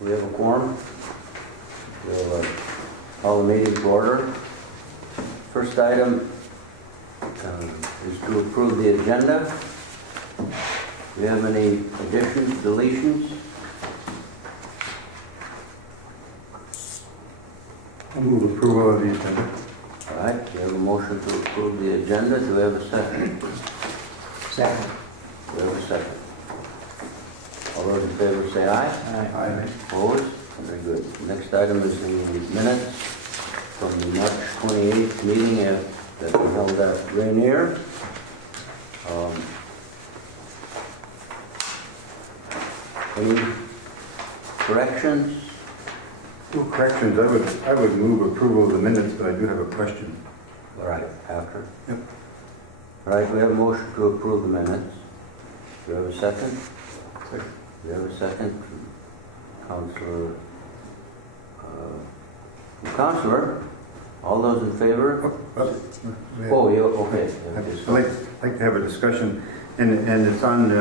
We have a quorum. We'll call the meeting to order. First item is to approve the agenda. Do we have any additions, deletions? I'll move approval of the agenda. All right, we have a motion to approve the agenda. Do we have a second? Second. We have a second. All those in favor say aye. Aye. Opposed? Very good. Next item is the minutes from the March 28th meeting that we held at Rainier. Any corrections? No corrections. I would move approval of the minutes, but I do have a question. All right, after. Yep. All right, we have a motion to approve the minutes. Do we have a second? Second. We have a second. Counselor. Counselor, all those in favor? Oh, yeah, okay. I'd like to have a discussion, and it's on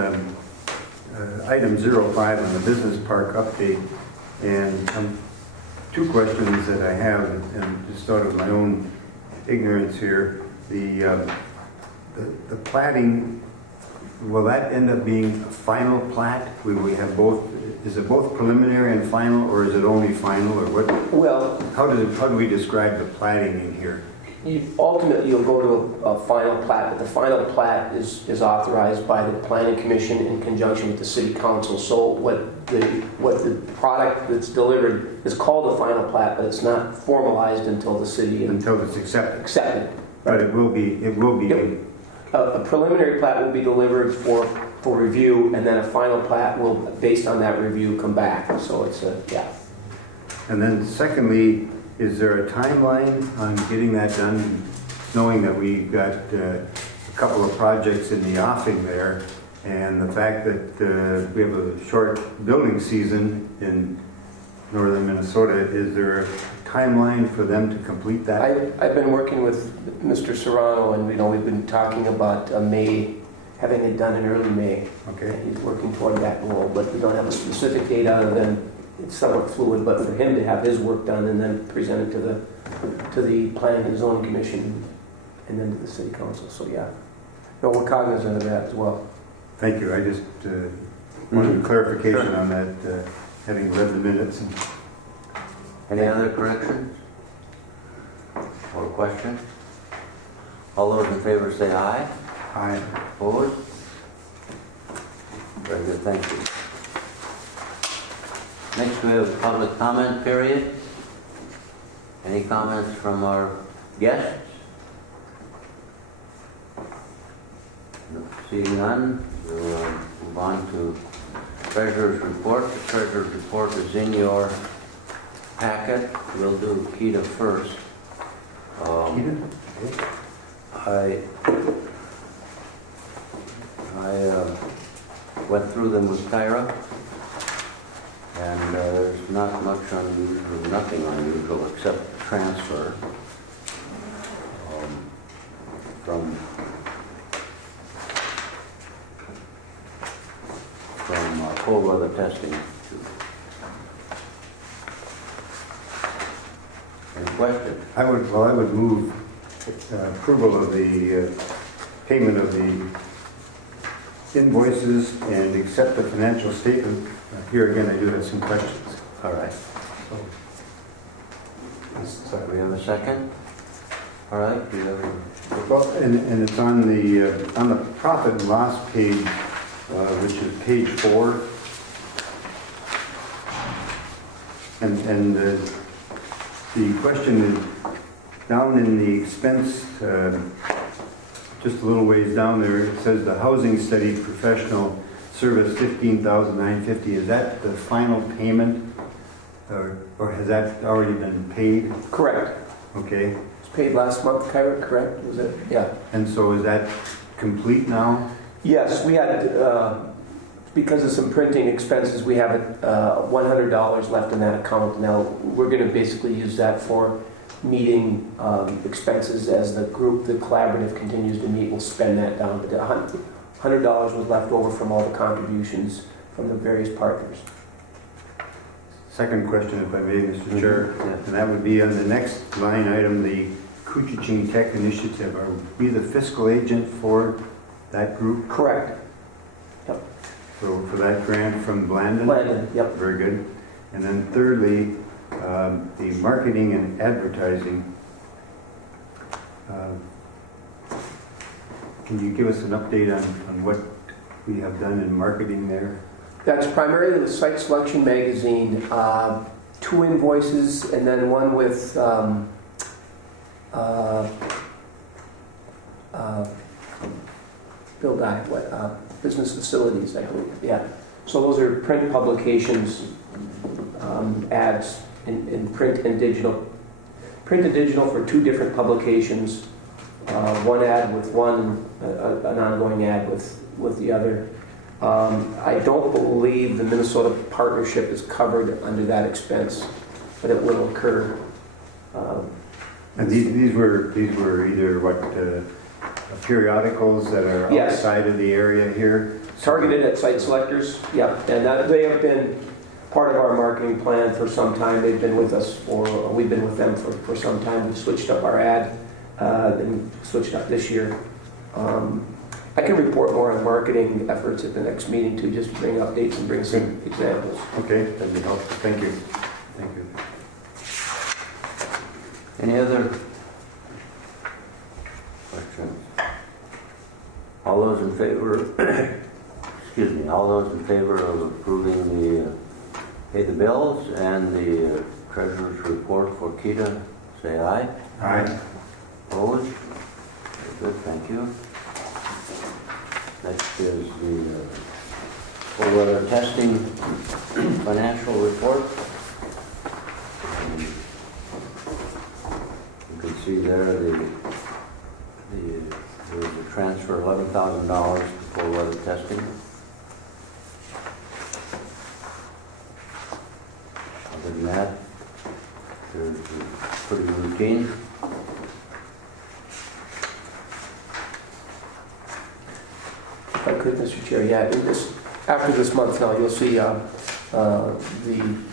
item 05 on the business park update, and two questions that I have, and just out of my own ignorance here. The plating, will that end up being a final plat? Will we have both? Is it both preliminary and final, or is it only final, or what? Well, How do we describe the plating in here? ultimately you'll go to a final plat, but the final plat is authorized by the Planning Commission in conjunction with the City Council. So what the product that's delivered is called a final plat, but it's not formalized until the city Until it's accepted. accepted. But it will be. Yep. A preliminary plat will be delivered for review, and then a final plat will, based on that review, come back. So it's yeah. And then secondly, is there a timeline on getting that done, knowing that we've got a couple of projects in the offing there, and the fact that we have a short building season in northern Minnesota? Is there a timeline for them to complete that? I've been working with Mr. Serrano, and we've been talking about May, having it done in early May. Okay. And he's working toward that goal, but we don't have a specific date other than it's somewhat fluid. But for him to have his work done and then present it to the Planning and Zoning Commission and then to the City Council. So yeah, no, we're cognizant of that as well. Thank you. I just wanted clarification on that, having read the minutes. Any other corrections or questions? All those in favor say aye. Aye. Opposed? Very good, thank you. Next we have a public comment period. Any comments from our guests? Seeing none, we'll move on to Treasurer's Report. The Treasurer's Report is in your packet. We'll do Keda first. I went through them with Kyra, and there's not much unusual, nothing unusual except transfer from cold weather testing to. Any questions? I would move approval of the payment of the invoices and accept the financial statement. Here again, I do have some questions. All right. So, We have a second? All right, do you have a... well, and it's on the profit and loss page, which is page 4. And the question is down in the expense, just a little ways down there, it says the housing study professional service $15,950. Is that the final payment, or has that already been paid? Correct. Okay. It's paid last month, Kyra, correct? Was it? Yeah. And so is that complete now? Yes, we had, because of some printing expenses, we have $100 left in that account. Now, we're going to basically use that for meeting expenses as the group, the collaborative, continues to meet. We'll spend that down. But $100 was left over from all the contributions from the various partners. second question, if I may, Mr. Chair. Yeah. And that would be on the next line item, the Kuchiching Tech Initiative. Are we the fiscal agent for that group? Correct. Yep. So for that grant from Blandon? Landon, yep. Very good. And then thirdly, the marketing and advertising. Can you give us an update on what we have done in marketing there? That's primarily the Site Selection Magazine, 2 invoices, and then one with Bill Dye, Business Facilities, I believe, yeah. So those are print publications, ads in print and digital. Print and digital for 2 different publications, one ad with one, an ongoing ad with the other. I don't believe the Minnesota partnership is covered under that expense, but it will occur. And these were either what periodicals that are Yes. outside of the area here? Targeted at site selectors, yeah, and they have been part of our marketing plan for some time. They've been with us we've been with them for some time. We've switched up our ad and switched up this year. I can report more on marketing efforts at the next meeting too, just to bring updates and bring some examples. Okay, that'd be helpful. Thank you. Thank you. Any other questions? All those in favor, excuse me, all those in favor of approving the pay the bills and the treasurer's report for Keda, say aye. Aye. Opposed? Very good, thank you. Next is the cold weather testing financial report. You can see there there was a transfer of $11,000 for cold weather testing. Other than that, there's pretty routine. If I could, Mr. Chair, yeah, after this month now, you'll see the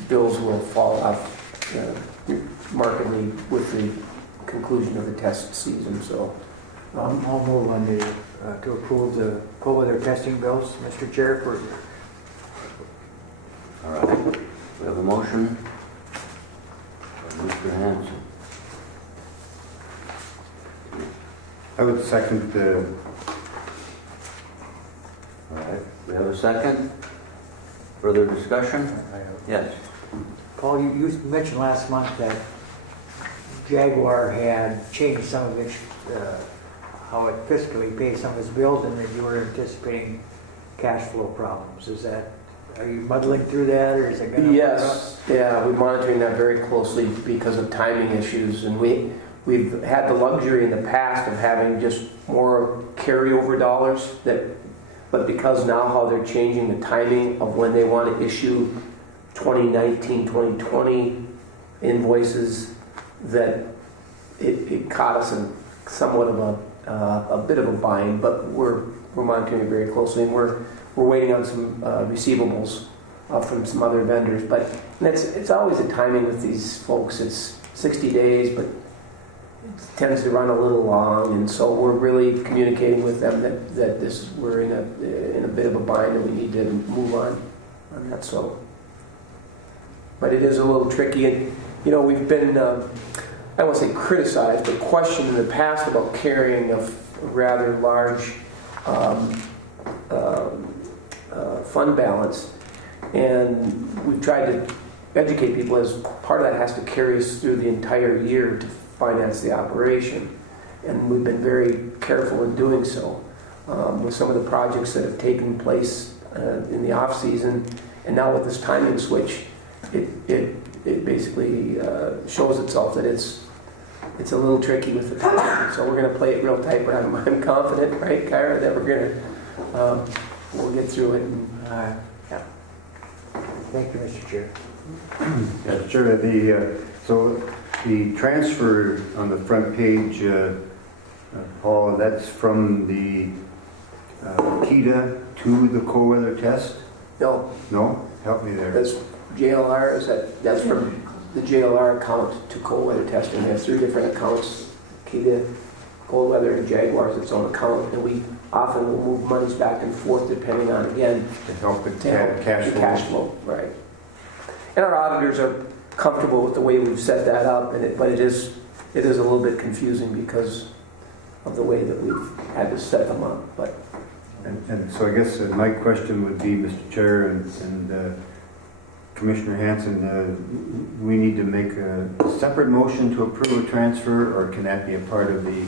bills will fall off markedly with the conclusion of the test season, so. I'll move on to approve the cold weather testing bills, Mr. Chair, for All right, we have a motion by Mr. Hanson. I would second the. All right, we have a second. Further discussion? Yes. Paul, you mentioned last month that Jaguar had changed some of its, how it fiscally pays some of its bills, and that you were anticipating cash flow problems. Are you muddling through that, or is it going to? Yes, yeah, we're monitoring that very closely because of timing issues, and we've had the luxury in the past of having just more carryover dollars but because now how they're changing the timing of when they want to issue 2019, 2020 invoices, that it caught us in somewhat of a bit of a bind, but we're monitoring it very closely, and we're waiting on some receivables from some other vendors. But it's always the timing with these folks. It's 60 days, but it tends to run a little long, and so we're really communicating with them that we're in a bit of a bind and we need to move on that. So, but it is a little tricky, and we've been I don't want to say criticized, but questioned in the past about carrying a rather large fund balance, and we've tried to educate people as part of that has to carry us through the entire year to finance the operation, and we've been very careful in doing so with some of the projects that have taken place in the off season, and now with this timing switch, it basically shows itself that it's a little tricky with the timing. So we're going to play it real tight, but I'm confident, right, Kyra, that we'll get through it. And, yeah. Thank you, Mr. Chair. Yeah, sure. So the transfer on the front page, Paul, that's from the Keda to the cold weather test? No, No? Help me there. that's JLR, that's from the JLR account to cold weather testing. We have 3 different accounts. Keda, cold weather, and Jaguar is its own account, and we often will move monies back and forth depending on, again, To help with to help cash the flow. cash flow, right. And our auditors are comfortable with the way we've set that up, but it is a little bit confusing because of the way that we've had to set them up. But And so I guess my question would be, Mr. Chair and Commissioner Hanson, we need to make a separate motion to approve a transfer, or can that be a part of the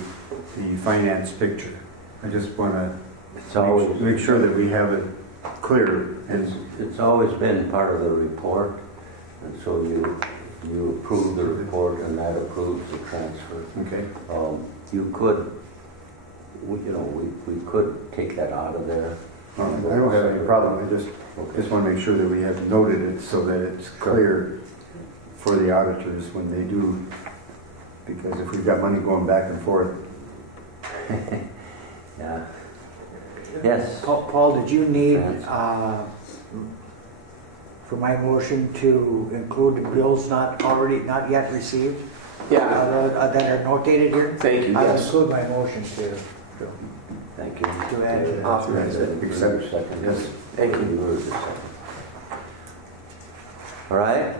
finance picture? I just want It's to always, make sure that we have it clear. it's always been part of the report, and so you approve the report and that approves the transfer. Okay. You could, we could take that out of there. I don't have any problem. I just want to make sure that we have noted it so that it's clear for the auditors when they do, because if we've got money going back and forth. Yeah. Yes. Paul, did you need, for my motion to include the bills not yet received? yeah, That are notated here? thank you, I'll yes. include my motion to Thank you. To add to that. Authorize it. Accept second. Yes. Thank you. You were the second. All right.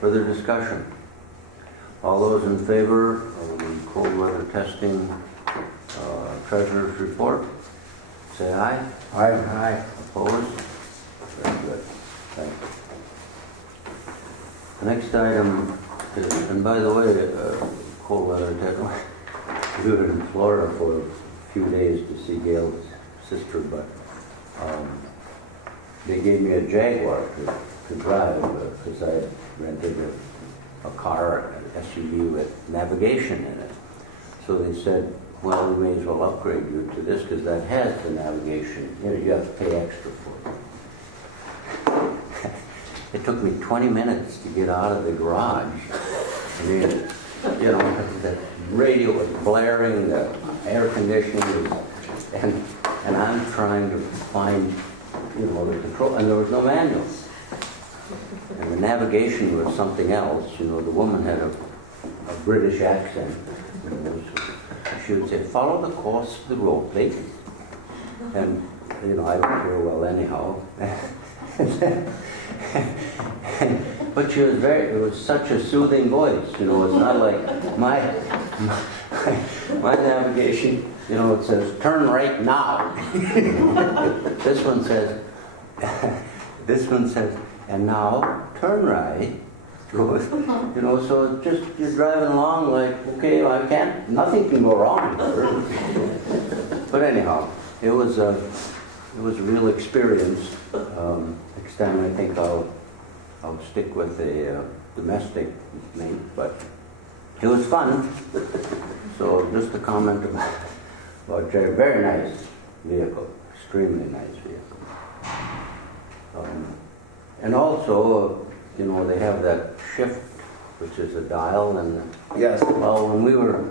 Further discussion? All those in favor of the cold weather testing treasurer's report, say aye. Aye. Opposed? Very good. Thank you. The next item is, and by the way, cold weather testing, we were in Florida for a few days to see Gail's sister, but they gave me a Jaguar to drive because I rented a car, an SUV with navigation in it. So they said, well, we may as well upgrade you to this because that has the navigation. You have to pay extra for it. It took me 20 minutes to get out of the garage. I mean, the radio was blaring, the air conditioning was, and I'm trying to find, the control, and there was no manual. And the navigation was something else. The woman had a British accent. She would say, follow the course of the road, please. And, I don't hear well anyhow. But she was it was such a soothing voice, it's not like my navigation, it says, turn right now. This one says, and now, turn right. So just, you're driving along like, okay, nothing can go wrong. But anyhow, it was a real experience. Next time I think I'll stick with a domestic mate, but it was fun. So just a comment about Jerry. Very nice vehicle, extremely nice vehicle. And also, they have that shift, which is a dial, and Yes. well, when we were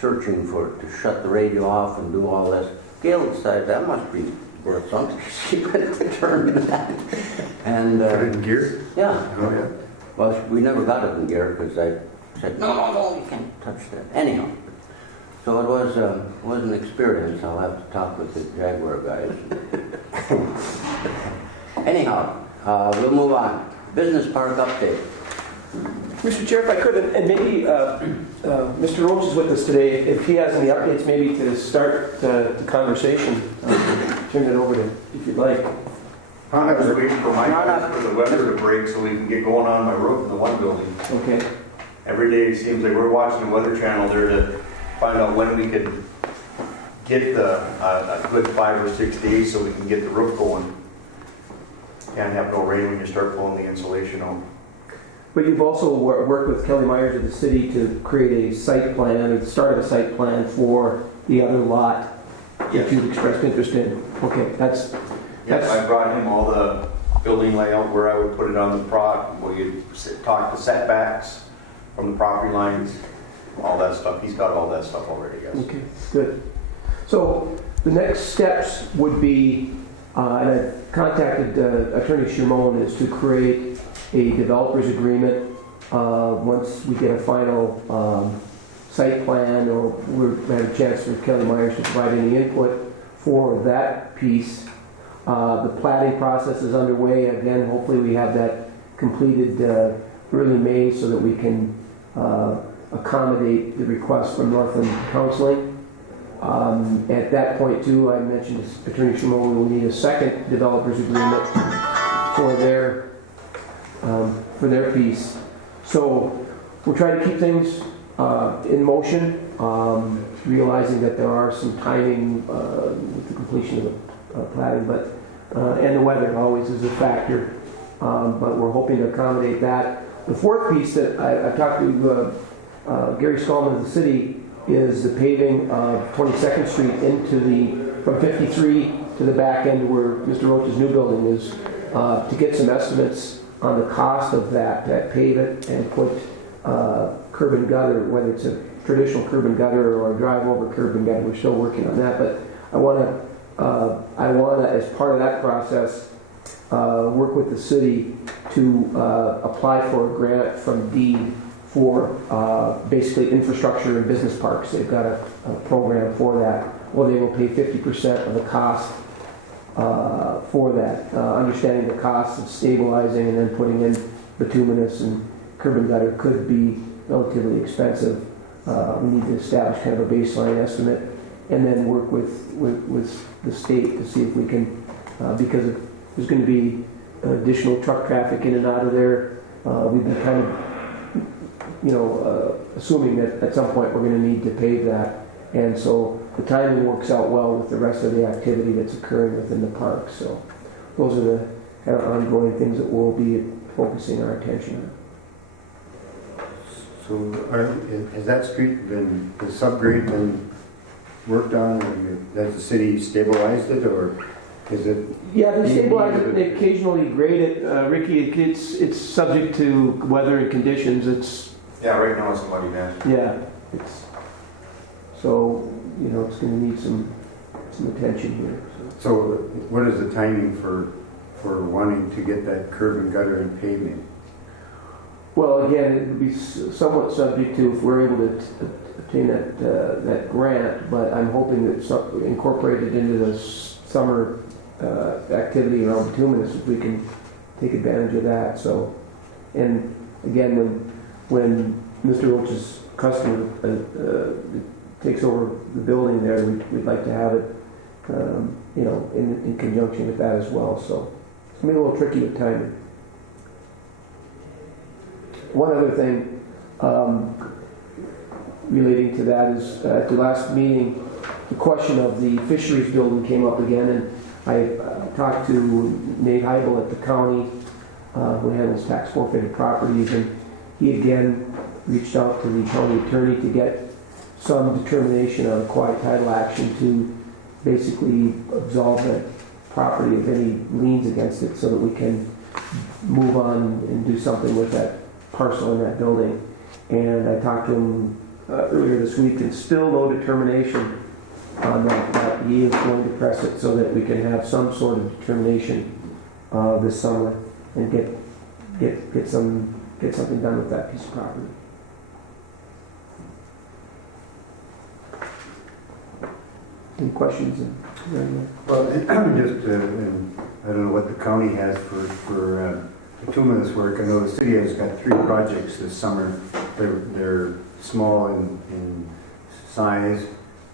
searching to shut the radio off and do all this, Gail decided that must be worth something. She went to turn that. And Put it in gear? yeah. Oh, yeah. Well, we never got it in gear because I said, no, you can't touch that. Anyhow, so it was an experience. I'll have to talk with the Jaguar guys. Anyhow, we'll move on. Business park update. Mr. Chair, if I could, and maybe Mr. Roach is with us today. If he has any updates, maybe to start the conversation, turn it over to him if you'd like. I was waiting for the weather to break so we can get going on my roof in the one building. Okay. Every day it seems like we're watching the Weather Channel there to find out when we could get a good 5 or 6 days so we can get the roof going. Can't have no rain when you start pulling the insulation out. But you've also worked with Kelly Myers of the city to create a site plan, or the start of a site plan for the other lot that Yes. you've expressed interest in. Okay, Yes, I brought him all the building layout where I would put it on the where you talk the setbacks from the property lines, all that stuff. He's got all that stuff already, yes. Okay, good. So the next steps would be, and I contacted Attorney Shimon, is to create a developer's agreement. Once we get a final site plan, or we had a chance for Kelly Myers to provide any input for that piece. The platting process is underway. Again, hopefully we have that completed early May so that we can accommodate the request from Northland Counseling. At that point too, I mentioned to Attorney Shimon, we will need a second developer's agreement for their piece. So we're trying to keep things in motion, realizing that there are some timing with the completion of the platting, but and the weather always is a factor. But we're hoping to accommodate that. The fourth piece that I talked to Gary Stallman of the city is the paving of 22nd Street from 53 to the back end where Mr. Roach's new building is, to get some estimates on the cost of that, to pave it and put curb and gutter, whether it's a traditional curb and gutter or a drive-over curb and gutter. We're still working on that, but I want to, as part of that process, work with the city to apply for a grant from DEED for basically infrastructure and business parks. They've got a program for that. Well, they will pay 50% of the cost for that. Understanding the cost of stabilizing and then putting in bituminous and curb and gutter could be relatively expensive. We need to establish kind of a baseline estimate and then work with the state to see if we can, because there's going to be additional truck traffic in and out of there. We've been kind of assuming that at some point we're going to need to pave that. And so the timing works out well with the rest of the activity that's occurring within the park. So those are the kind of ongoing things that we'll be focusing our attention on. So has that street been, the subgrade been worked on? Has the city stabilized it, or is it? Yeah, they stabilize it, they occasionally grade it. Ricky, it's subject to weather and conditions. Yeah, right now it's a muddy mess. Yeah, so it's going to need some attention here. So what is the timing for wanting to get that curb and gutter and pavement? Well, again, it would be somewhat subject to if we're able to obtain that grant, but I'm hoping that it's incorporated into the summer activity around bituminous, if we can take advantage of that. So, and again, when Mr. Roach's customer takes over the building there, we'd like to have it, in conjunction with that as well. So it's going to be a little tricky with timing. One other thing relating to that is at the last meeting, the question of the fisheries building came up again, and I talked to Nate Heibel at the county, who handles tax forfeited properties, and he again reached out to the county attorney to get some determination on a quiet title action to basically absolve that property of any liens against it so that we can move on and do something with that parcel in that building. And I talked to him earlier this week, and still no determination on that, but he is going to press it so that we can have some sort of determination this summer and get something done with that piece of property. Any questions? Well, just, I don't know what the county has for bituminous work. I know the city has got 3 projects this summer. They're small in size.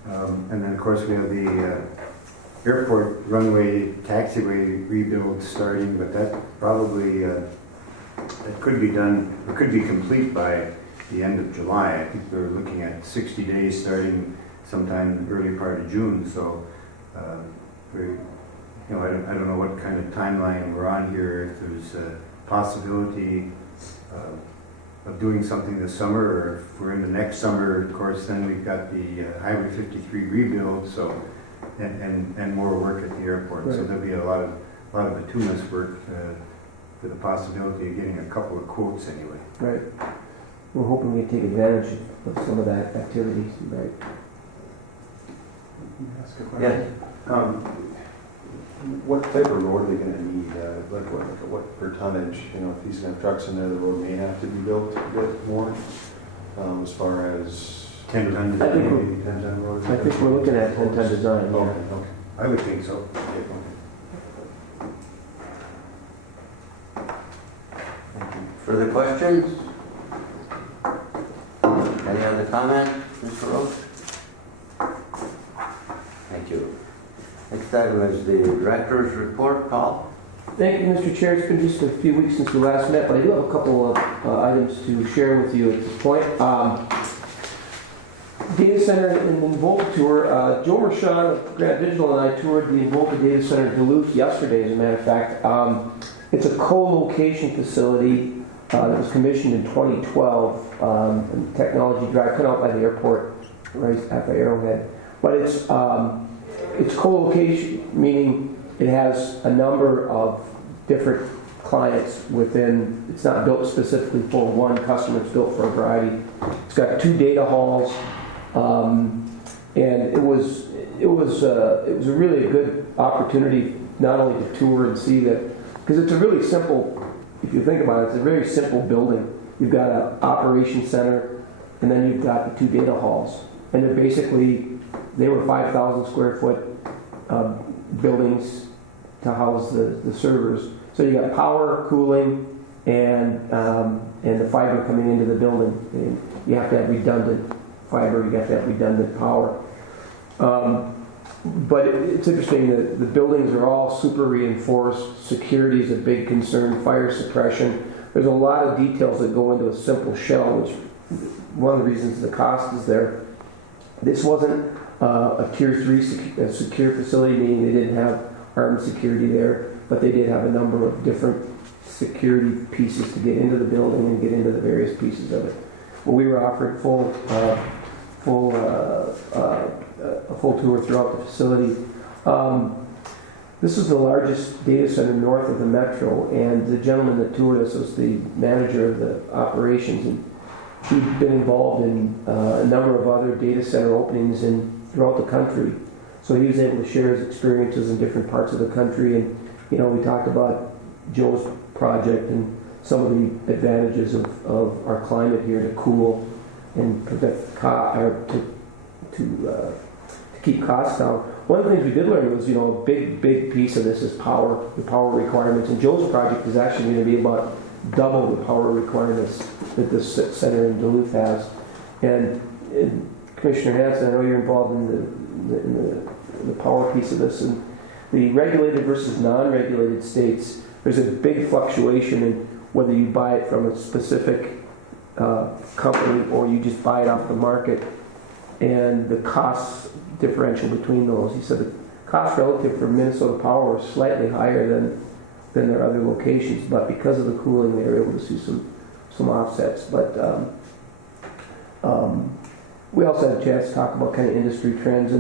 And then, of course, we have the airport runway, taxiway rebuild starting, but that probably that could be done, it could be complete by the end of July. I think we're looking at 60 days starting sometime in the early part of June. So, I don't know what kind of timeline we're on here. If there's a possibility of doing something this summer, or if we're in the next summer, of course, then we've got the Highway 53 rebuild, so and more work at the airport. Right. So there'll be a lot of bituminous work with the possibility of getting a couple of quotes anyway. Right. We're hoping we take advantage of some of that activity. Right. Yeah. What type of road are they gonna need? Like what per tonnage? You know, if he's gonna have trucks in there, the road may have to be built a bit more. As far as 10 ton. I think maybe 10 ton road. I think we're looking at 10-ton design, yeah. Okay, okay. I would think so. Further questions? Any other comment, Mr. Rose? Thank you. Next item is the director's report, Paul. Thank you, Mr. Chair. It's been just a few weeks since we last met, but I do have a couple of items to share with you at this point. Data center in the Involta tour. Joe Mershon of Grant Digital and I toured the Involta Data Center in Duluth yesterday, as a matter of fact. It's a co-location facility that was commissioned in 2012. Technology Drive, cut out by the airport, right at the Arrowhead. But it's co-location, meaning it has a number of different clients within. It's not built specifically for one customer. It's built for a variety. It's got 2 data halls, and it was a really good opportunity not only to tour and see that, because it's a really simple. If you think about it, it's a very simple building. You've got an operations center, and then you've got the 2 data halls, and they were 5,000 square foot buildings to house the servers. So you got power, cooling, and the fiber coming into the building. And you have to have redundant fiber. You have to have redundant power. But it's interesting that the buildings are all super reinforced. Security is a big concern. Fire suppression. There's a lot of details that go into a simple shell, which one of the reasons the cost is there. This wasn't a tier 3 secure facility, meaning they didn't have armed security there, but they did have a number of different security pieces to get into the building and get into the various pieces of it. Well, we were offered a full tour throughout the facility. This is the largest data center north of the metro, and the gentleman that toured us was the manager of the operations, and he'd been involved in a number of other data center openings throughout the country. So he was able to share his experiences in different parts of the country, and we talked about Joe's project and some of the advantages of our climate here to cool and prevent to keep costs down. One of the things we did learn was, a big piece of this is power, the power requirements. And Joe's project is actually going to be about double the power requirements that this center in Duluth has. And Commissioner Hanson, I know you're involved in the power piece of this, and the regulated versus non-regulated states, there's a big fluctuation in whether you buy it from a specific company or you just buy it off the market, and the cost differential between those. He said the cost relative for Minnesota Power is slightly higher than their other locations, but because of the cooling, they were able to see some offsets. But we also had a chance to talk about kind of industry trends,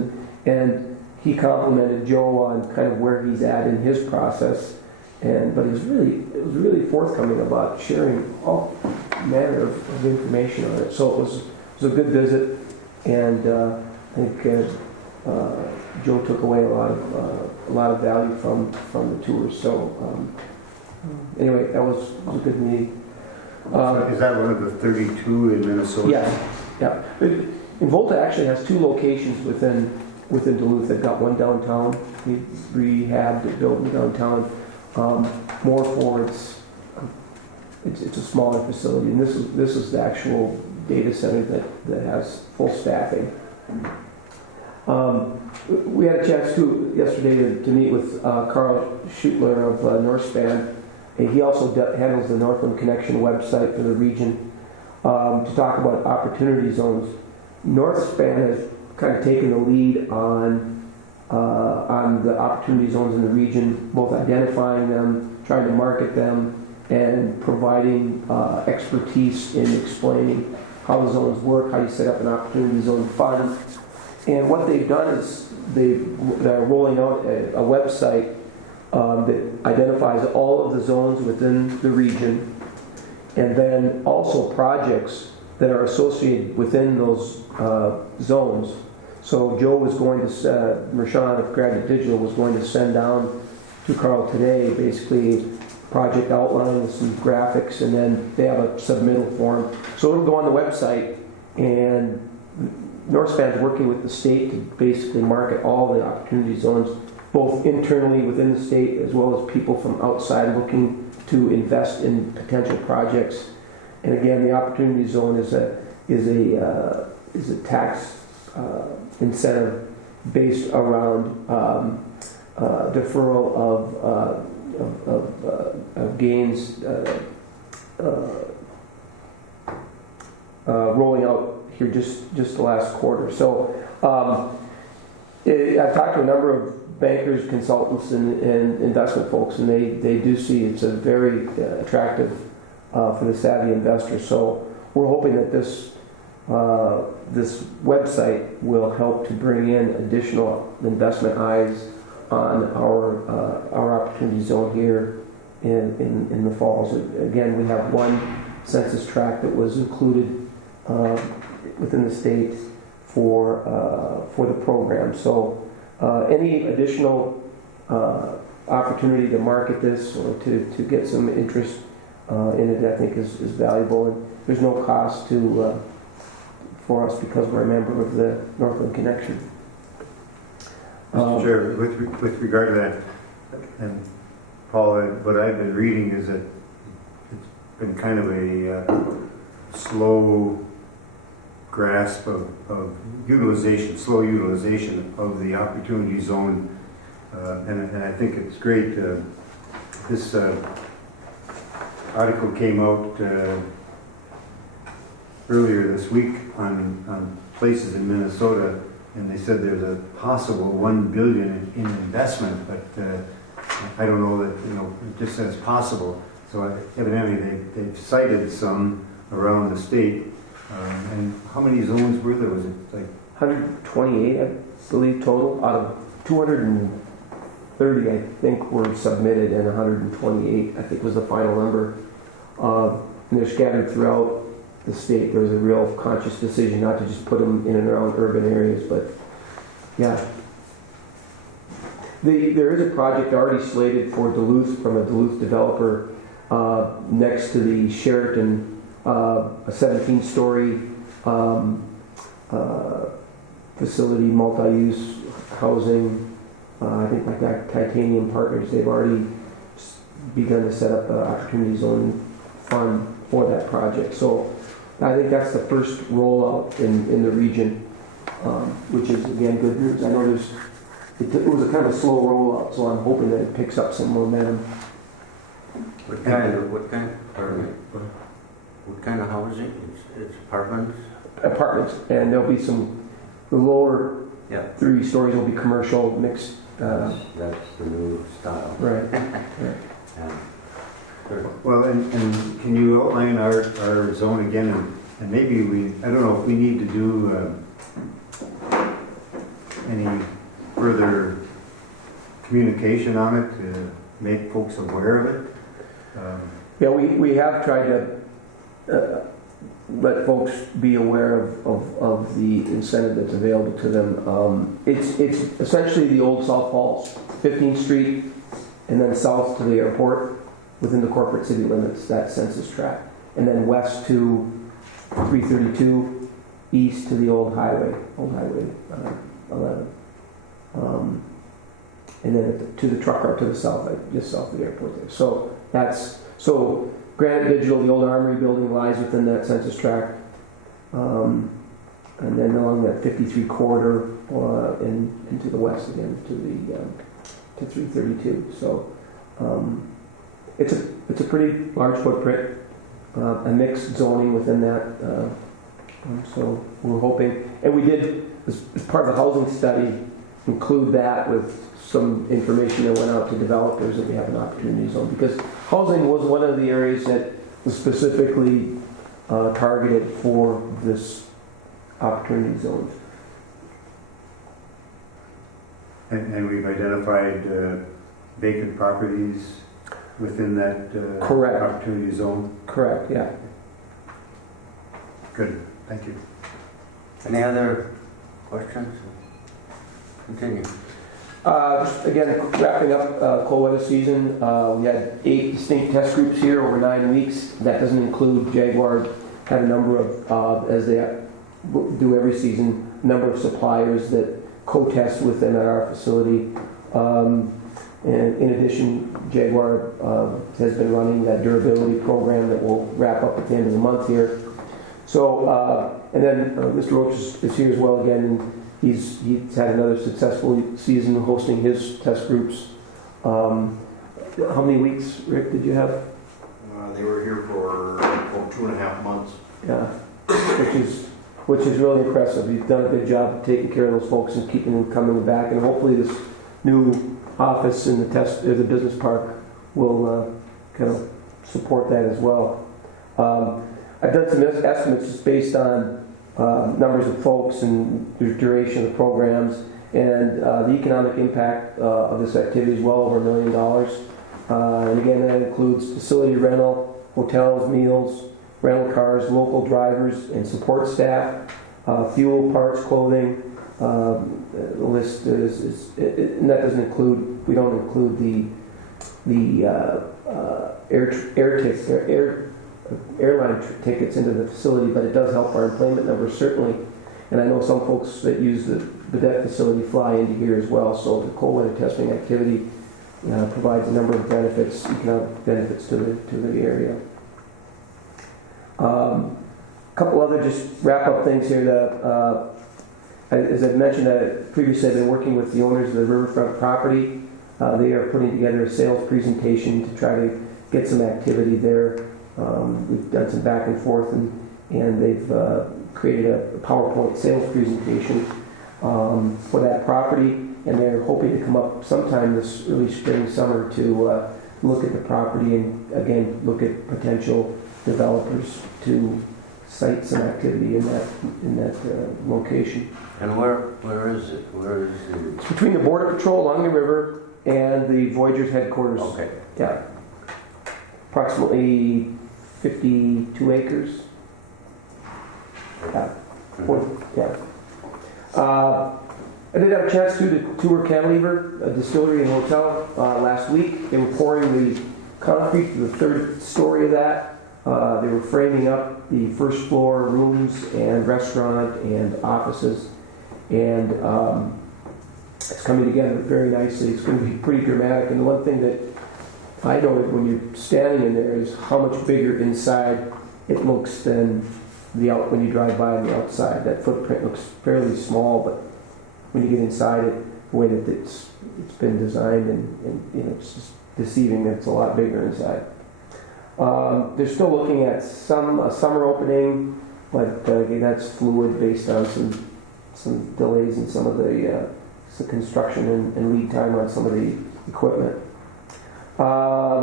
and he complimented Joe on kind of where he's at in his process, but it was really forthcoming about sharing all manner of information on it. So it was a good visit, and I think Joe took away a lot of value from the tour. So anyway, that was a good meeting. Is that one of the 32 in Minnesota? Yeah. Involta actually has 2 locations within Duluth. They've got one downtown. We rehabbed it, built in downtown. More for it's a smaller facility, and this is the actual data center that has full staffing. We had a chance yesterday to meet with Carl Schutler of Northspan, and he also handles the Northland Connection website for the region, to talk about opportunity zones. Northspan has kind of taken the lead on the opportunity zones in the region, both identifying them, trying to market them, and providing expertise in explaining how the zones work, how you set up an opportunity zone fund. And what they've done is they're rolling out a website that identifies all of the zones within the region, and then also projects that are associated within those zones. So Joe was going to, Mershon of Grant Digital was going to send down to Carl today, basically project outline with some graphics, and then they have a submittal form. So it'll go on the website, and Northspan's working with the state to basically market all the opportunity zones, both internally within the state as well as people from outside looking to invest in potential projects. And again, the opportunity zone is a tax incentive based around deferral of gains rolling out here just the last quarter. So I've talked to a number of bankers, consultants, and investment folks, and they do see it's a very attractive for the savvy investor. So we're hoping that this website will help to bring in additional investment eyes on our opportunity zone here in the falls. Again, we have one census tract that was included within the state for the program. So any additional opportunity to market this or to get some interest in it, I think is valuable. And there's no cost for us because we're a member of the Northland Connection. Mr. Chair, with regard to that, and Paul, what I've been reading is that it's been kind of a slow grasp of slow utilization of the opportunity zone, and I think it's great. This article came out earlier this week on places in Minnesota, and they said there's a possible $1 billion in investment, but I don't know that, it just says possible. So evidently they've cited some around the state. And how many zones were there? Was it like 128, I believe, total out of 230, I think, were submitted, and 128, I think, was the final number. And they're scattered throughout the state. There was a real conscious decision not to just put them in and around urban areas, but yeah. There is a project already slated for Duluth from a Duluth developer next to the Sheraton, a 17-story facility, multi-use housing. I think like that Titanium Partners, they've already begun to set up an opportunity zone fund for that project. So I think that's the first rollout in the region, which is, again, good news. I know it was a kind of a slow rollout, so I'm hoping that it picks up some momentum. What kind of housing? It's apartments? Apartments, and there'll be the lower 3 stories will be commercial, mixed. That's the new style. Right. Yeah. Sure. well, and can you outline our zone again? And maybe I don't know if we need to do any further communication on it to make folks aware of it. Yeah, we have tried to let folks be aware of the incentive that's available to them. It's essentially the old South Falls, 15th Street, and then south to the airport within the corporate city limits, that census tract. And then west to 332, east to the old highway 11. And then to the truck route to the south, just south of the airport there. So Granite Digital, the old Armory building, lies within that census tract. And then along that 53 corridor into the west again to 332. So it's a pretty large footprint, a mixed zoning within that. So we're hoping, and we did, as part of the housing study, include that with some information that went out to developers that we have an opportunity zone, because housing was one of the areas that was specifically targeted for this opportunity zone. And we've identified vacant properties within that Correct. opportunity zone? Correct, yeah. Good, thank you. Any other questions? Continue. Just again, wrapping up cold weather season, we had 8 distinct test groups here over 9 weeks. That doesn't include Jaguar. Had a number of, as they do every season, a number of suppliers that co-test within our facility. And in addition, Jaguar has been running that durability program that will wrap up at the end of the month here. So, and then Mr. Roach is here as well again. He's had another successful season hosting his test groups. How many weeks, Rick, did you have? They were here for 2.5 months. Yeah, which is really impressive. You've done a good job of taking care of those folks and keeping them coming back. And hopefully this new office in the business park will kind of support that as well. I've done some estimates just based on numbers of folks and the duration of the programs, and the economic impact of this activity is well over $1 million. And again, that includes facility rental, hotels, meals, rental cars, local drivers and support staff, fuel, parts, clothing. The list and that doesn't include. We don't include the airline tickets into the facility, but it does help our employment numbers certainly. And I know some folks that use the debt facility fly into here as well. So the cold weather testing activity provides a number of benefits, economic benefits to the area. A couple other just wrap up things here. As I mentioned previously, I've been working with the owners of the riverfront property. They are putting together a sales presentation to try to get some activity there. We've done some back and forth, and they've created a PowerPoint sales presentation for that property, and they're hoping to come up sometime this early spring, summer to look at the property and again look at potential developers to site some activity in that location. And where is it? Where is it? It's between the Border Patrol along the river and the Voyagers headquarters. Okay. Yeah. Approximately 52 acres. Yeah. Yeah. I did have a chance to tour Cantilever, a distillery and hotel, last week. They were pouring the concrete to the 3rd story of that. They were framing up the first floor rooms and restaurant and offices. And it's coming together very nicely. It's going to be pretty dramatic. And the one thing that I noted when you're standing in there is how much bigger inside it looks than when you drive by on the outside. That footprint looks fairly small, but when you get inside it, the way that it's been designed and it's just deceiving that it's a lot bigger inside. They're still looking at a summer opening, but again, that's fluid based on some delays in some of the construction and lead time on some of the equipment. I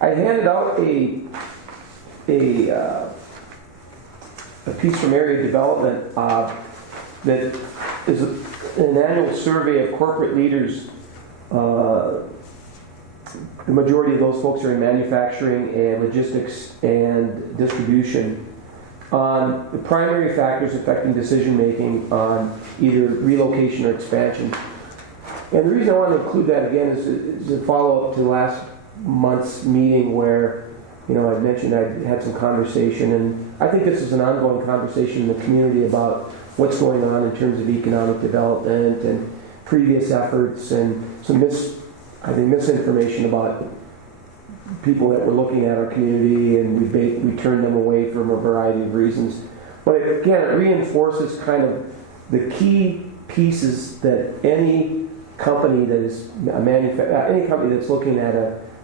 handed out a piece from area development that is an annual survey of corporate leaders. The majority of those folks are in manufacturing and logistics and distribution on the primary factors affecting decision making on either relocation or expansion. And the reason I want to include that again is a follow up to last month's meeting where I mentioned I had some conversation, and I think this is an ongoing conversation in the community about what's going on in terms of economic development and previous efforts and some misinformation about people that were looking at our community, and we turned them away from a variety of reasons. But again, it reinforces kind of the key pieces that any company that is any company that's looking at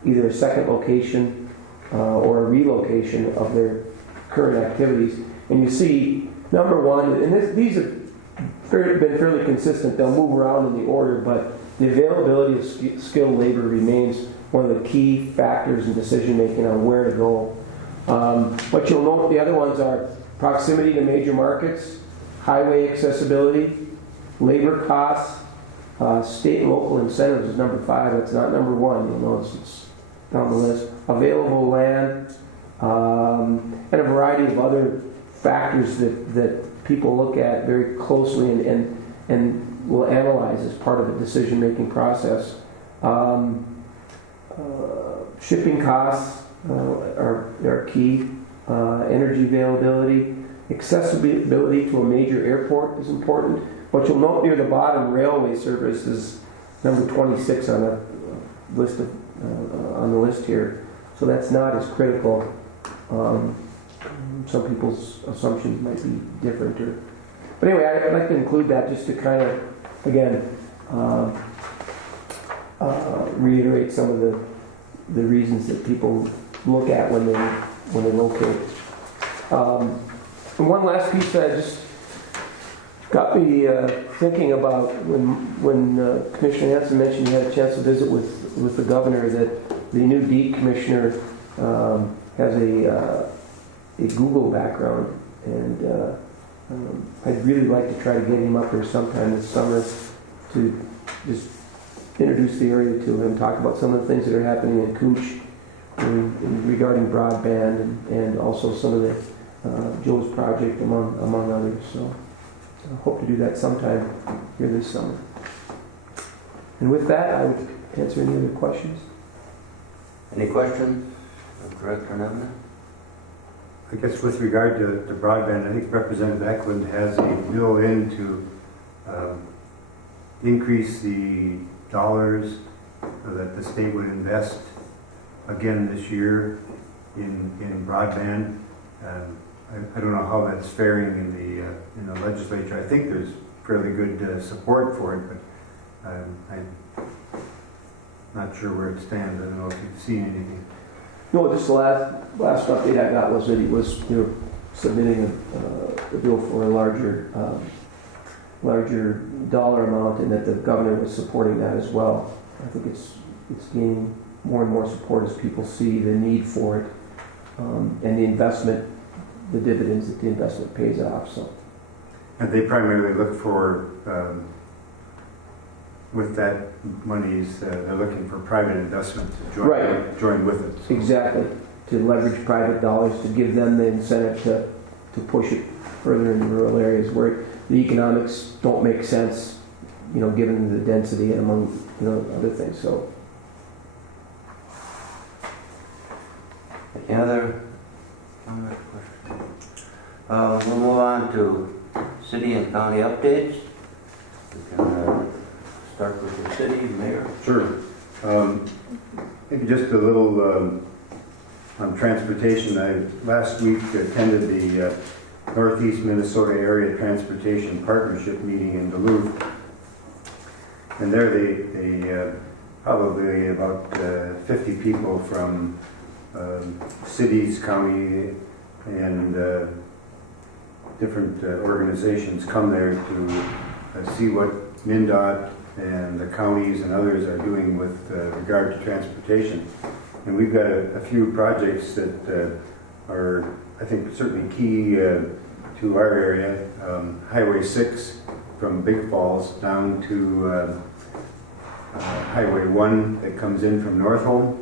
either a second location or a relocation of their current activities. And you see, number one, and these have been fairly consistent. They'll move around in the order, but the availability of skilled labor remains one of the key factors in decision making on where to go. But you'll note the other ones are proximity to major markets, highway accessibility, labor costs, state and local incentives is number 5. That's not number 1. You'll notice it's down the list. Available land, and a variety of other factors that people look at very closely and and we'll analyze as part of the decision-making process. Shipping costs are key. Energy availability, accessibility to a major airport is important. What you'll note near the bottom, railway service is number 26 on the list on the list here. So that's not as critical. Some people's assumptions might be different. But anyway, I'd like to include that just to kind of, again, reiterate some of the reasons that people look at when they locate. And one last piece that just got me thinking about when Commissioner Hanson mentioned you had a chance to visit with the governor, that the new DEEP commissioner has a Google background, and I'd really like to try to get him up here sometime this summer to just introduce the area to him, talk about some of the things that are happening in Cooch regarding broadband, and also some of the Joe's project among others. So I hope to do that sometime here this summer. And with that, I would answer any other questions. Any questions of Director Nevna? I guess with regard to broadband, I think Representative Eklund has a bill in to increase the dollars that the state would invest again this year in broadband. I don't know how that's faring in the legislature. I think there's fairly good support for it, but I'm not sure where it stands. I don't know if you've seen anything. No, just the last update I got was that he was submitting a bill for a larger dollar amount, and that the governor was supporting that as well. I think it's gaining more and more support as people see the need for it, and the investment, the dividends that the investment pays off. So, And they primarily look for, with that monies, they're looking for private investment to join with it. So. Exactly, to leverage private dollars to give them the incentive to push it further into rural areas where the economics don't make sense, given the density and among other things. So. Any other questions? We'll move on to city and county updates. We can start with the city, Mayor. Sure. Maybe just a little on transportation. I last week attended the Northeast Minnesota Area Transportation Partnership meeting in Duluth. And there they probably about 50 people from cities, county, and different organizations come there to see what MnDOT and the counties and others are doing with regard to transportation. And we've got a few projects that are, I think, certainly key to our area. Highway 6 from Big Falls down to Highway 1 that comes in from Northolm.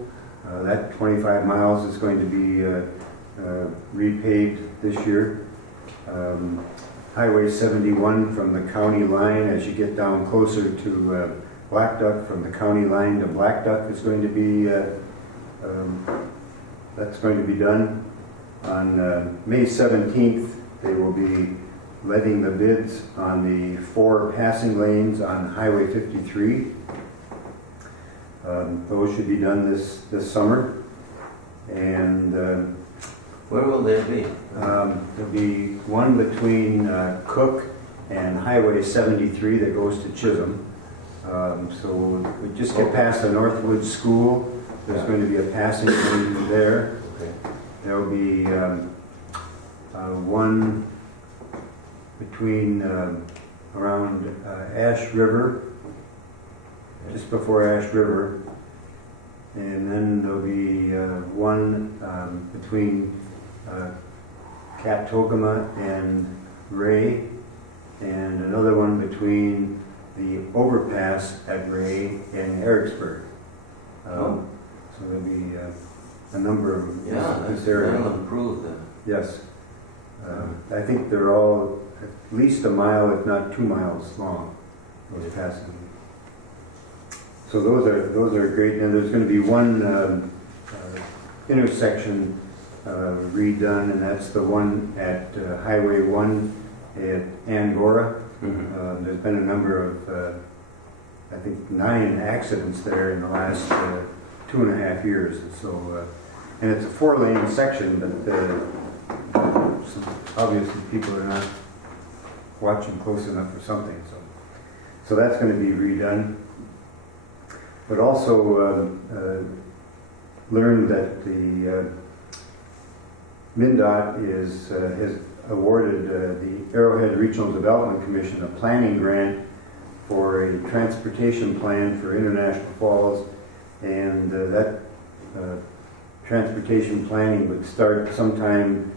That 25 miles is going to be repaved this year. Highway 71 from the county line as you get down closer to Black Duck, from the county line to Black Duck is going to be, that's going to be done. On May 17th, they will be letting the bids on the 4 passing lanes on Highway 53. Those should be done this summer. And where will they be? There'll be one between Cook and Highway 73 that goes to Chisholm. So we just get past the Northwood School. There's going to be a passing lane there. Okay. There'll be one between around Ash River, just before Ash River. And then there'll be one between Katogama and Ray, and another one between the overpass at Ray and Ericksburg. So there'll be a number of Yeah, this area. that'll improve them. Yes. I think they're all at least a mile, if not 2 miles long, those passing. So those are great. And there's going to be one intersection redone, and that's the one at Highway 1 at Angora. There's been a number of, I think, 9 accidents there in the last 2.5 years. And so, and it's a 4-lane section, but obviously people are not watching close enough or something. So that's going to be redone. But also learned that the MnDOT has awarded the Arrowhead Regional Development Commission a planning grant for a transportation plan for International Falls, and that transportation planning would start sometime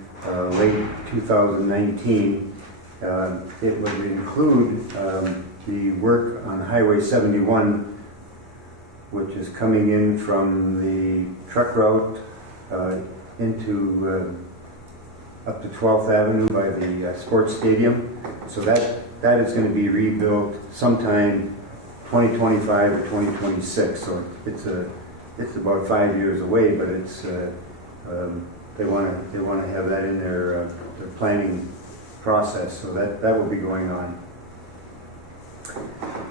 late 2019. It would include the work on Highway 71, which is coming in from the truck route into up to 12th Avenue by the sports stadium. So that is going to be rebuilt sometime 2025 or 2026. So it's about 5 years away, but it's they want to have that in their planning process. So that will be going on.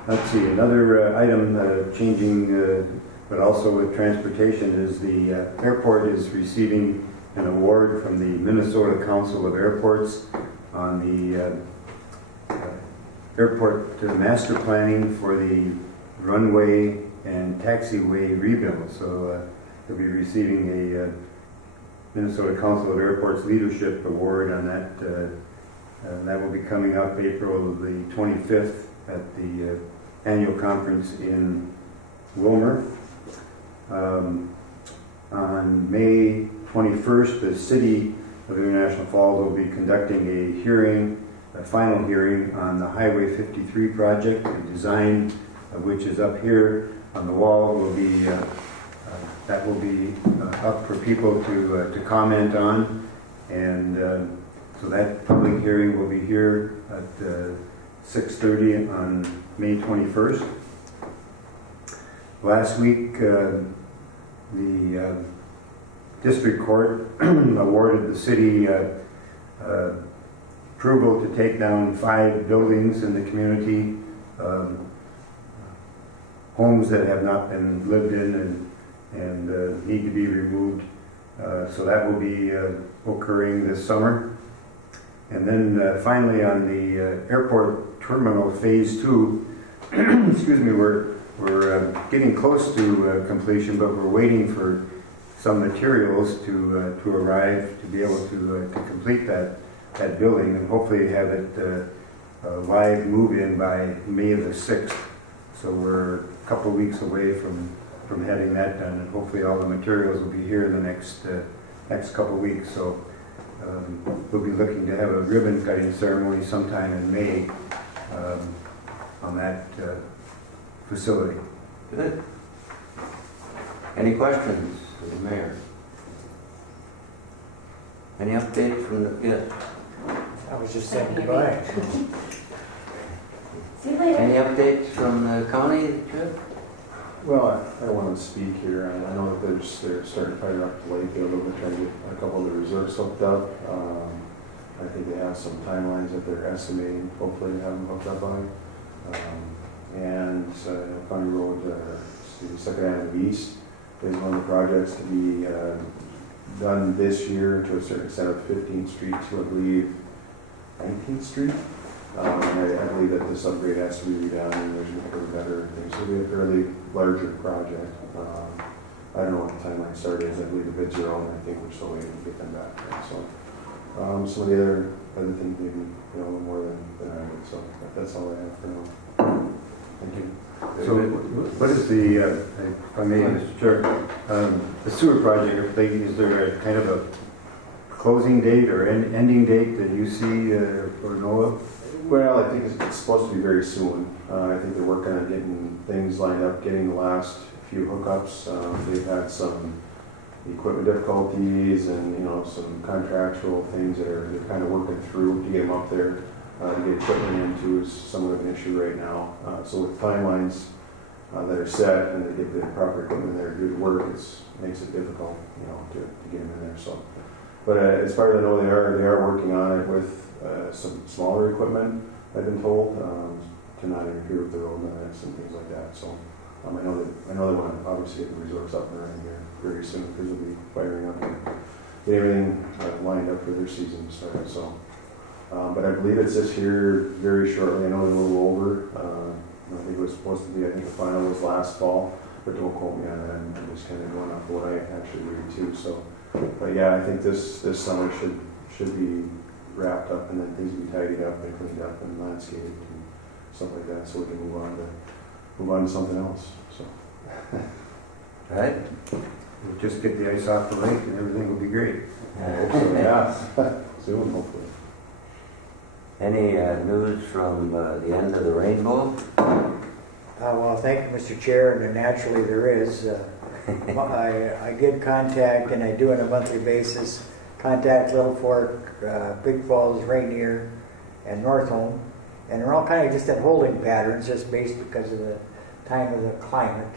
Let's see, another item changing, but also with transportation, is the airport is receiving an award from the Minnesota Council of Airports on the airport master planning for the runway and taxiway rebuild. So they'll be receiving a Minnesota Council of Airports Leadership Award on that. That will be coming up April the 25th at the annual conference in Wilmer. On May 21st, the City of International Falls will be conducting a hearing, a final hearing on the Highway 53 project. The design of which is up here on the wall will be that will be up for people to comment on, and so that public hearing will be here at 6:30 on May 21st. Last week, the district court awarded the city approval to take down 5 buildings in the community, homes that have not been lived in and need to be removed. So that will be occurring this summer. And then finally, on the airport terminal phase 2, excuse me, we're getting close to completion, but we're waiting for some materials to arrive to be able to complete that building, and hopefully have it live move-in by May the 6th. So we're a couple of weeks away from having that done, and hopefully all the materials will be here in the next couple of weeks. So we'll be looking to have a ribbon cutting ceremony sometime in May on that facility. Good. Any questions for the mayor? Any update from the, yes? I was just saying goodbye. See you later. Any updates from the county, Chip? Well, I want to speak here. I know that they're starting to fire up the lake a little bit, trying to get a couple of the reserves hooked up. I think they have some timelines that they're estimating, hopefully to have them hooked up on. And County Road, Second Avenue East is one of the projects to be done this year to a certain extent of 15th Street to, I believe, 19th Street. And I believe that this upgrade has to be redone, and there's better things. So it'll be a fairly larger project. I don't know what the timeline start is. I believe the bids are on. I think we're still waiting to get them back. So some of the other things maybe a little more than I would. So that's all I have for now. Thank you. So what is the, if I may, Mr. Chair, the sewer project, is there a kind of a closing date or ending date that you see or know of? Well, I think it's supposed to be very soon. I think they're working on getting things lined up, getting the last few hookups. They've had some equipment difficulties and, some contractual things that they're kind of working through to get them up there. To get equipment into is somewhat of an issue right now. So with timelines that are set and to get the proper equipment there to do the work, it makes it difficult, to get them in there. So, but as far as I know, they are working on it with some smaller equipment, I've been told, to not interfere with the road limits and things like that. So I know they want to obviously get the resorts up and running here very soon because they'll be firing up and get everything lined up for their season to start. So, but I believe it's this year very shortly. I know they're a little over. I think it was supposed to be, I think the final was last fall, but don't quote me on that. I'm just kind of going off what I actually read too. So, but yeah, I think this summer should be wrapped up and then things will be tidied up and cleaned up and landscaped and stuff like that, so we can move on to something else. So, Right? We'll just get the ice off the lake and everything will be great. yeah, soon hopefully. Any news from the end of the rainbow? Well, thank you, Mr. Chair, and naturally there is. I get contact, and I do on a monthly basis, contact Little Fork, Big Falls, Rainier, and North Home, and they're all kind of just in holding patterns, just based because of the time of the climate.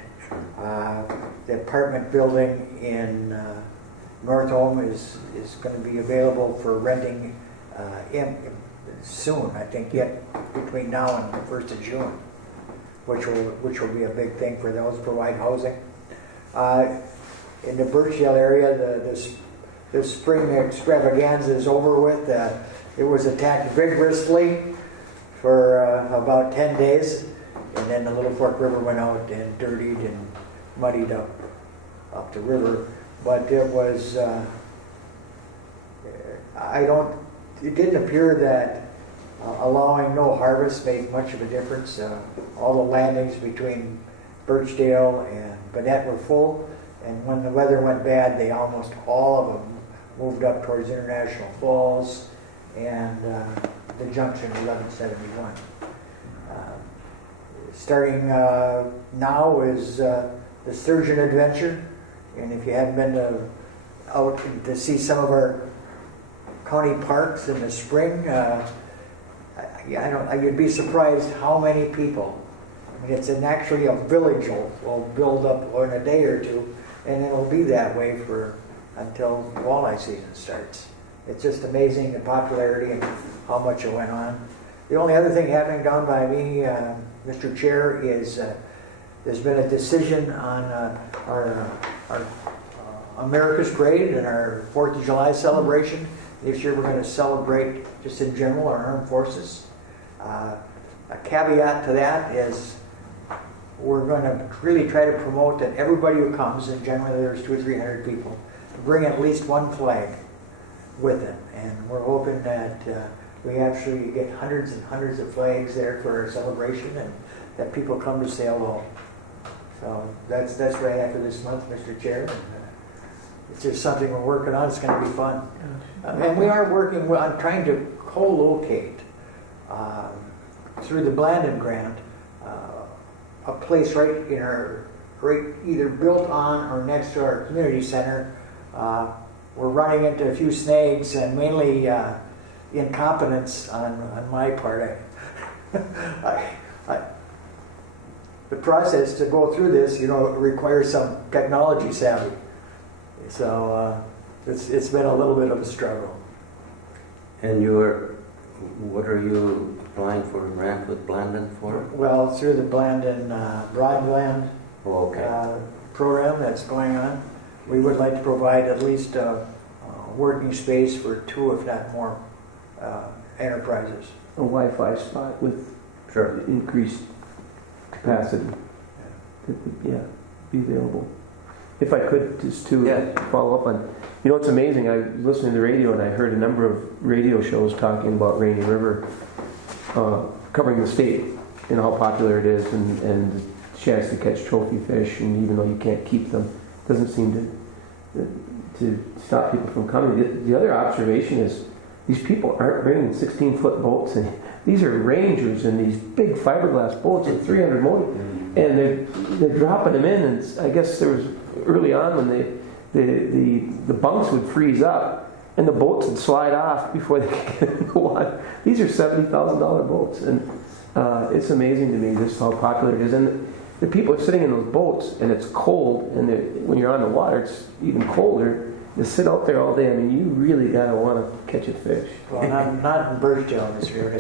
The apartment building in North Home is going to be available for renting soon, I think, yet between now and the 1st of June, which will be a big thing for those, provide housing. In the Birchdale area, the spring extravaganza is over with. It was attacked vigorously for about 10 days, and then the Little Fork River went out and dirtied and muddied up the river. But it was, it didn't appear that allowing no harvest made much of a difference. All the landings between Birchdale and Burnett were full, and when the weather went bad, they almost all of them moved up towards International Falls and the junction 1171. Starting now is the Sturgeon Adventure, and if you haven't been out to see some of our county parks in the spring, you'd be surprised how many people. I mean, it's actually a village will build up in a day or two, and it'll be that way until walleye season starts. It's just amazing the popularity and how much it went on. The only other thing happening down by me, Mr. Chair, is there's been a decision on our America's Parade and our 4th of July celebration. This year we're going to celebrate, just in general, our armed forces. A caveat to that is we're going to really try to promote that everybody who comes, and generally there's 200 or 300 people, to bring at least one flag with them. And we're hoping that we actually get hundreds and hundreds of flags there for our celebration, and that people come to say hello. So that's what I have for this month, Mr. Chair. And, it's just something we're working on. It's going to be fun. And we are working on trying to co-locate through the Blandon grant a place right either built on or next to our community center. We're running into a few snags and mainly incompetence on my part. The process to go through this, requires some technology savvy. So it's been a little bit of a struggle. And what are you applying for a grant with Blandon for? Well, through the Blandon broadband program that's going on, we would like to provide at least a working space for 2, if not more, enterprises. A Wi-Fi spot with increased capacity. Yeah, be available. If I could, just to follow up on, it's amazing. I was listening to the radio and I heard a number of radio shows talking about Rainy River, covering the state, how popular it is, and the chance to catch trophy fish, and even though you can't keep them, it doesn't seem to stop people from coming. The other observation is these people aren't bringing 16-foot boats, and these are Rangers and these big fiberglass boats with 300 motors, and they're dropping them in. And I guess there was early on when the bunks would freeze up and the boats would slide off before they could get in the water. These are $70,000 boats, and it's amazing to me just how popular it is. And the people are sitting in those boats, and it's cold, and when you're on the water, it's even colder. To sit out there all day, I mean, you really gotta want to catch a fish. Well, not in Birchtown this year.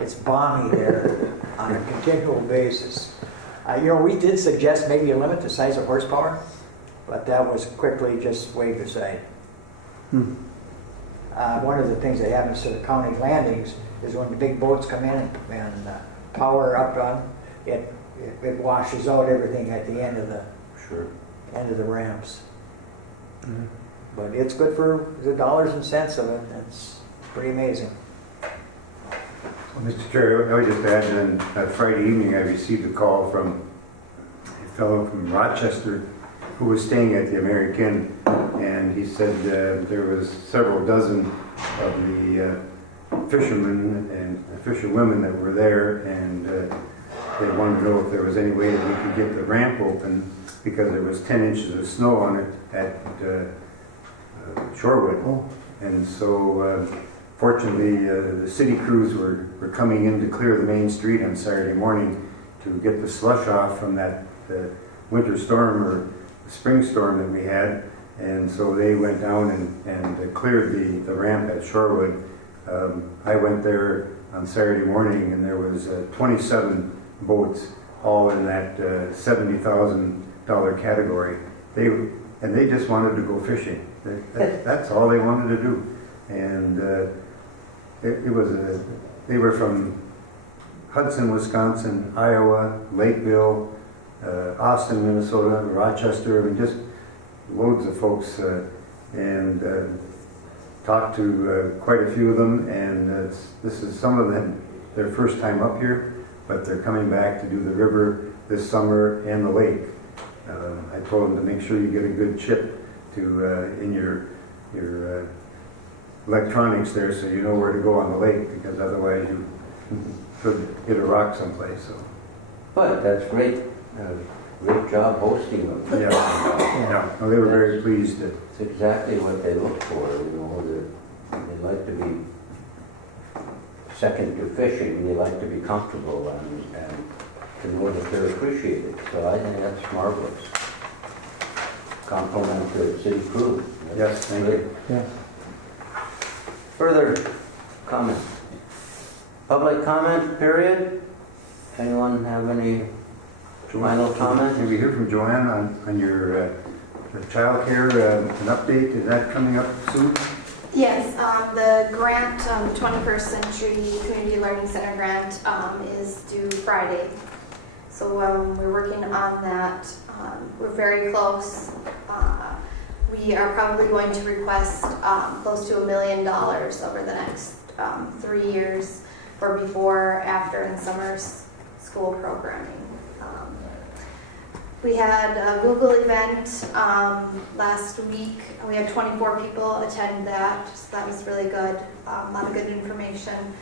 It's balmy there on a continual basis. We did suggest maybe a limit the size of horsepower, but that was quickly just waved aside. One of the things that happens to the county landings is when the big boats come in and power up on it, it washes out everything at the end of the ramps. Mm-hmm. But it's good for the dollars and cents of it. It's pretty amazing. Well, Mr. Chair, I would just add that Friday evening I received a call from a fellow from Rochester who was staying at the American, and he said there was several dozen of the fishermen and fisherwomen that were there, and they wanted to know if there was any way that we could get the ramp open because there was 10 inches of snow on it at Shorewood. And so fortunately the city crews were coming in to clear the main street on Saturday morning to get the slush off from that winter storm or spring storm that we had, and so they went down and cleared the ramp at Shorewood. I went there on Saturday morning, and there was 27 boats, all in that $70,000 category. They just wanted to go fishing. That's all they wanted to do, and they were from Hudson, Wisconsin, Iowa, Lakeville, Austin, Minnesota, Rochester. I mean, just loads of folks, and talked to quite a few of them. And this is some of them their first time up here, but they're coming back to do the river this summer and the lake. I told them to make sure you get a good chip in your electronics there, so you know where to go on the lake, because otherwise you could hit a rock someplace. So. But that's great. Great job hosting them. Yeah. No, they were very pleased. It's exactly what they look for. They like to be second to fishing. They like to be comfortable and to know that they're appreciated. So I think that's marvelous. Compliment to the city crew. Yes, thank you. Yeah. Further comment? Public comment period? Anyone have any final comment? Can we hear from Joanne on your child care, an update? Is that coming up soon? Yes, the grant, 21st Century Community Learning Center grant is due Friday. So we're working on that. We're very close. We are probably going to request close to $1 million over the next 3 years for before, after, and summer school programming. We had a Google event last week. We had 24 people attend that, so that was really good. A lot of good information.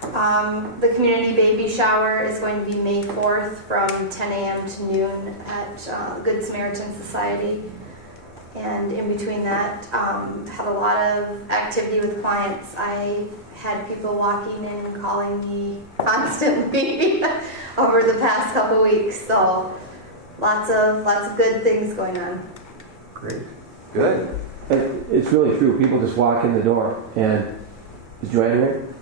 The community baby shower is going to be May 4th from 10 a.m. to noon at Good Samaritan Society. And in between that, had a lot of activity with clients. I had people walking in and calling me constantly over the past couple weeks. So lots of good things going on. Great. Good. It's really true. People just walk in the door and is Joanne here?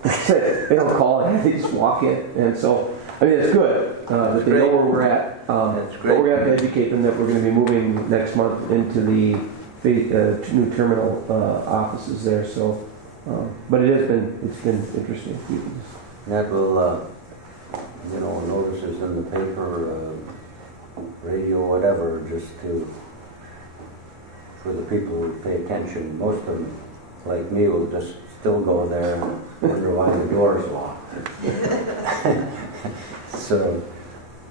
They don't call it. They just walk in, and so I mean it's good that they know where we're at. That's great. But we're going to educate them that we're going to be moving next month into the new terminal offices there. So, but it's been interesting. That will, notices in the paper, radio, whatever, just for the people who pay attention. Most of them, like me, will just still go there and wonder why the door's locked. So,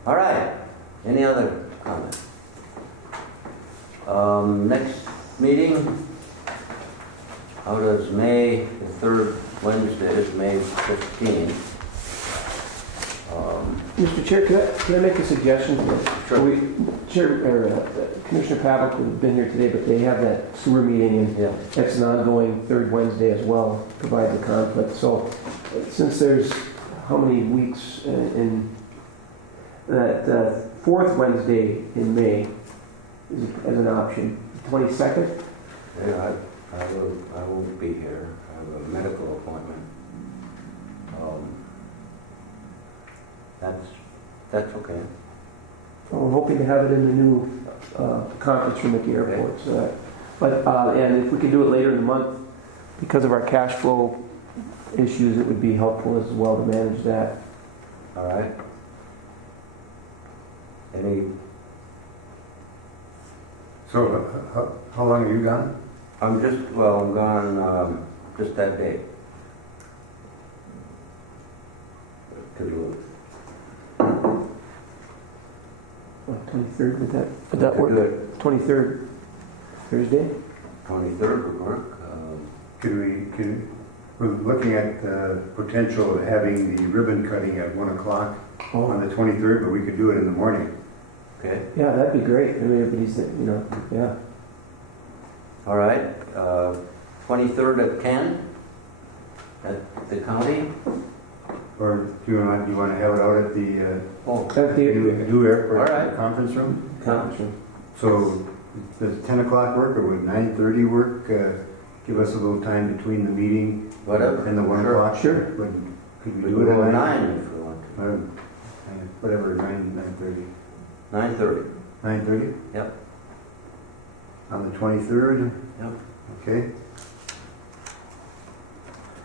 all right. Any other comments? Next meeting, how does May, the third Wednesday is May 15th. Mr. Chair, can I make a suggestion? Sure. Commissioner Pavlik would have been here today, but they have that sewer meeting, and Yeah. that's an ongoing third Wednesday as well, provides a conflict. So since there's how many weeks in that fourth Wednesday in May is as an option, 22nd? Yeah, I won't be here. I have a medical appointment. That's okay. Well, we're hoping to have it in the new conference room at the airport. So and if we can do it later in the month, because of our cash flow issues, it would be helpful as well to manage that. All right. Any, So how long are you gone? I'm gone just that day. To 23rd, would that work? do it 23rd, Thursday? 23rd would work. We're looking at the potential of having the ribbon cutting at 1 o'clock on the 23rd, but we could do it in the morning. Okay. Yeah, that'd be great. I mean, everybody's, yeah. All right. 23rd at 10 at the county. Or do you want to have it out at the At the new airport All right. conference room? conference room. So does 10 o'clock work, or would 9:30 work? Give us a little time between the meeting Whatever. and the 1 Sure. o'clock? Sure. Could we We do can it go at at 9? 9 if we want to. Whatever, 9:30. 9:30. 9:30? Yep. On the 23rd? Yep. Okay.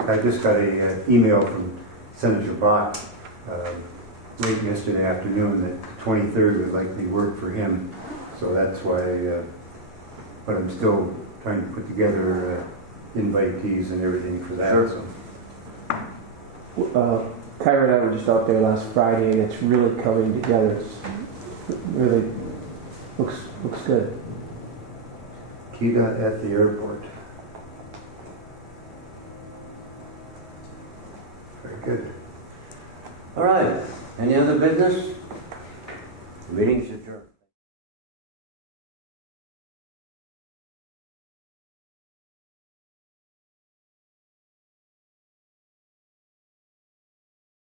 I just got a email from Senator Bach late yesterday afternoon that the 23rd would likely work for him. So that's why, but I'm still trying to put together invitees and everything for that. Sure. So. Kyra and I were just out there last Friday, and it's really coming together. It's really looks good. Keda at the airport. Very good. All right. Any other business? Meeting's adjourned.